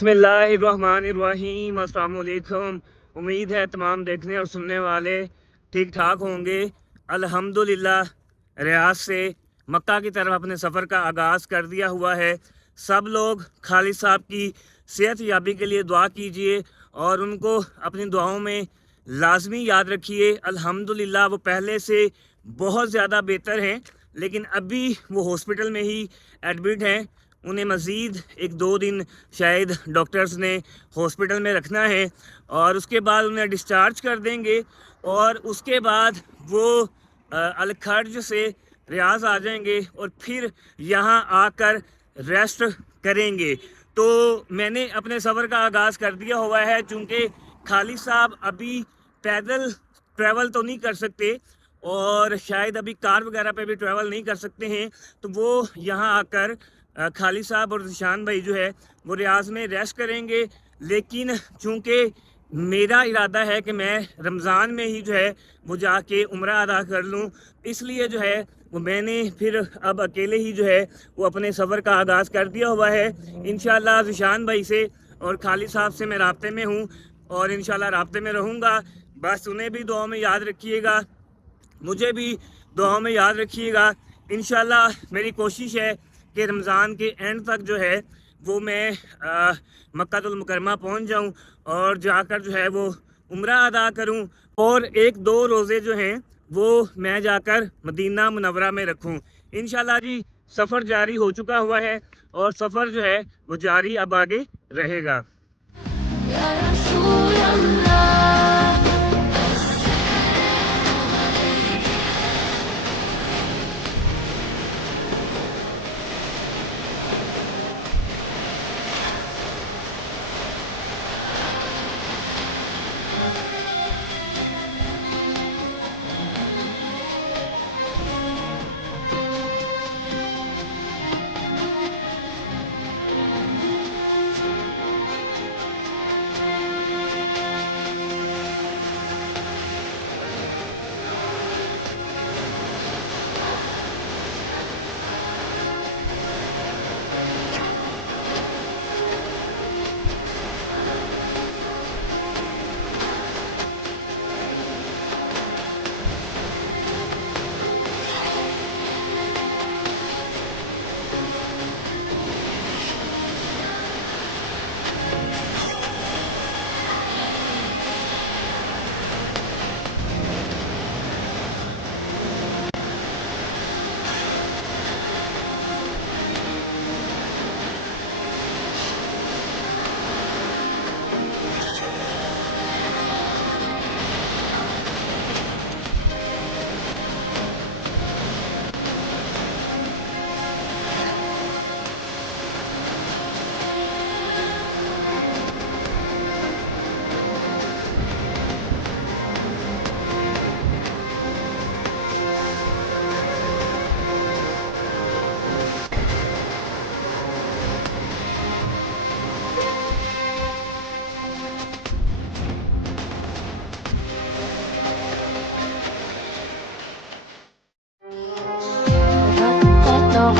बिस्मिल्लाहिर्रहमानिर्रहीम। अस्सलाम वालेकुम। उम्मीद है तमाम देखने और सुनने वाले ठीक ठाक होंगे। अल्हम्दुलिल्लाह रियाज से मक्का की तरफ अपने सफ़र का आगाज़ कर दिया हुआ है। सब लोग खालिद साहब की सेहत याबी के लिए दुआ कीजिए और उनको अपनी दुआओं में लाजमी याद रखिए। अल्हम्दुलिल्लाह वो पहले से बहुत ज़्यादा बेहतर हैं, लेकिन अभी वो हॉस्पिटल में ही एडमिट हैं। उन्हें मज़ीद 1-2 दिन शायद डॉक्टर्स ने हॉस्पिटल में रखना है और उसके बाद उन्हें डिस्चार्ज कर देंगे और उसके बाद वो अलखर्ज से रियाज आ जाएंगे और फिर यहाँ आकर रेस्ट करेंगे। तो मैंने अपने सफ़र का आगाज़ कर दिया हुआ है। चूँकि खालिद साहब अभी पैदल ट्रैवल तो नहीं कर सकते और शायद अभी कार वगैरह पे भी ट्रैवल नहीं कर सकते हैं, तो वो यहाँ आकर खालिद साहब और ज़ीशान भाई जो है वो रियाज में रेस्ट करेंगे। लेकिन चूँकि मेरा इरादा है कि मैं रमज़ान में ही जो है वो जाके उम्रा अदा कर लूँ, इसलिए जो है वो मैंने फिर अब अकेले ही जो है वो अपने सफ़र का आगाज़ कर दिया हुआ है। इंशाल्लाह ज़ीशान भाई से और खालिद साहब से मैं राब्ते में हूँ और इंशाल्लाह राब्ते में रहूँगा। बस उन्हें भी दुआ में याद रखिएगा, मुझे भी दुआओं में याद रखिएगा। इंशाल्लाह मेरी कोशिश है कि रमज़ान के एंड तक जो है वो मैं मक्कातुल मुकरमा पहुंच जाऊं और जाकर जो है वो उम्रा अदा करूं और 1-2 रोज़े जो हैं वो मैं जाकर मदीना मुनव्वरा में रखूं। इंशाल्लाह जी सफ़र जारी हो चुका हुआ है और सफ़र जो है वो जारी अब आगे रहेगा।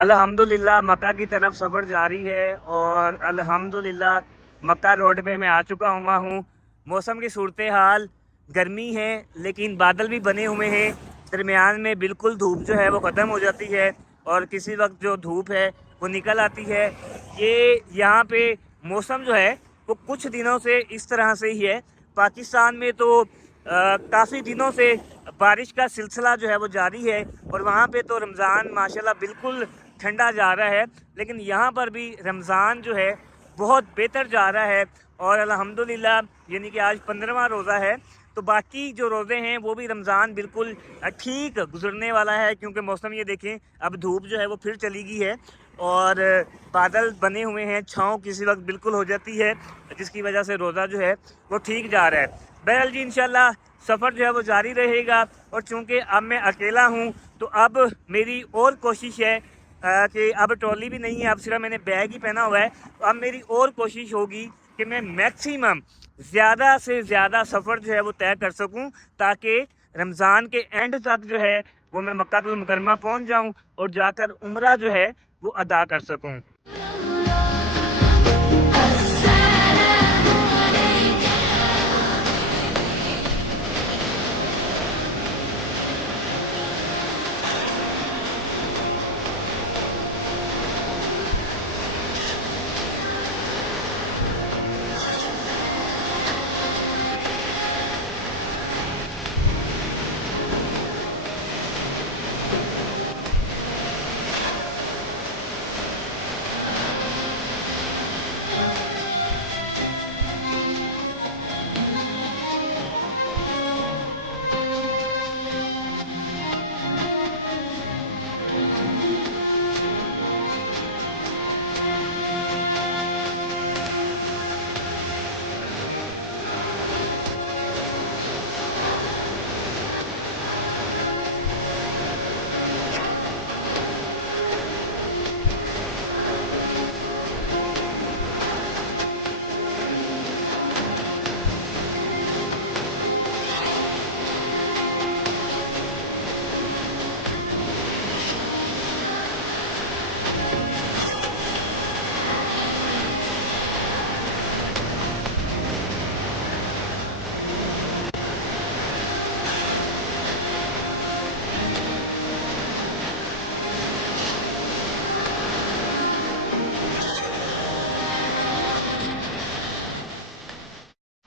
अल्हम्दुलिल्लाह मक्का की तरफ सफ़र जारी है और अल्हम्दुलिल्लाह मक्का रोड पे मैं आ चुका हुआ हूँ। मौसम की सूरत हाल गर्मी है, लेकिन बादल भी बने हुए हैं। दरमियान में बिल्कुल धूप जो है वो ख़त्म हो जाती है और किसी वक्त जो धूप है वो निकल आती है। ये यहाँ पे मौसम जो है वो कुछ दिनों से इस तरह से ही है। पाकिस्तान में तो काफ़ी दिनों से बारिश का सिलसिला जो है वो जारी है और वहाँ पे तो रमज़ान माशाल्लाह बिल्कुल ठंडा जा रहा है, लेकिन यहाँ पर भी रमज़ान जो है बहुत बेहतर जा रहा है और अल्हम्दुलिल्लाह यानी कि आज 15वां रोज़ा है। तो बाकी जो रोज़े हैं वो भी रमज़ान बिल्कुल ठीक गुजरने वाला है, क्योंकि मौसम ये देखें अब धूप जो है वो फिर चली गई है और बादल बने हुए हैं, छाँव किसी वक्त बिल्कुल हो जाती है, जिसकी वजह से रोज़ा जो है वो ठीक जा रहा है। बहरहाल जी इंशाल्लाह सफ़र जो है वो जारी रहेगा। और चूँकि अब मैं अकेला हूँ तो अब मेरी और कोशिश है कि अब ट्रॉली भी नहीं है, अब सिर्फ मैंने बैग ही पहना हुआ है। तो अब मेरी और कोशिश होगी कि मैं मैक्सिमम ज़्यादा से ज़्यादा सफ़र जो है वो तय कर सकूं, ताकि रमज़ान के एंड तक जो है वो मैं मक्का मुकरमा पहुंच जाऊं और जाकर उम्रा जो है वो अदा कर सकूं।